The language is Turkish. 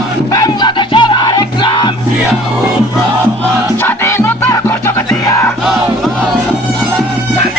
Bangladesh are Islam! Yeah.